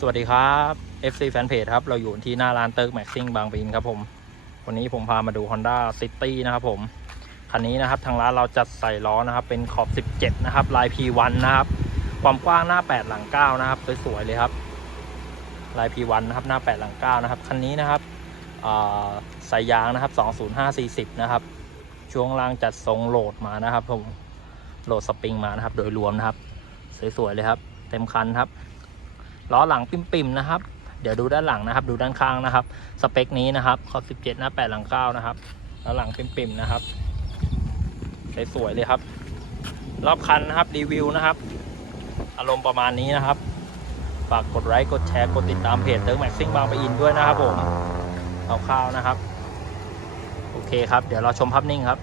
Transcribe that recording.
สวัสดีครับ FC Fanpage ครับ เราอยู่ที่หน้าร้านเติร์กแม็กซิ่งบางปะอินครับผม วันนี้ผมพามาดู Honda City นะครับผม คันนี้นะครับ ทางร้านเราจัดใส่ล้อนะครับ เป็นขอบ 17 นะครับ ลาย P1 นะครับ ความกว้างหน้า 8 หลัง 9 นะครับ สวยๆเลยครับ ลาย P1 นะครับ หน้า 8 หลัง 9 นะครับ คันนี้นะครับอ่าสายยางนะครับ 20540 นะครับ ช่วงล่างจัดทรงโหลดมานะครับผม โหลดสปริงมานะครับ โดยรวมนะครับ สวยๆเลยครับ เต็มคันครับ ล้อหลังปิ่มๆนะครับ เดี๋ยวดูด้านหลังนะครับ ดูด้านข้างนะครับ สเปคนี้นะครับขอบ 17 หน้า 8 หลัง 9 นะครับล้วหลังปิ่มๆนะครับสวยๆเลยครับ รอบคันนะครับรีวิวนะครับ อารมณ์ประมาณนี้นะครับ ฝากกดไลค์กดแชร์กดติดตามเพจเติร์กแม็กซิ่งบางปะอินด้วยนะครับผมเอาข้าวๆนะครับ โอเคครับ เดี๋ยวเราชมภาพนิ่งครับ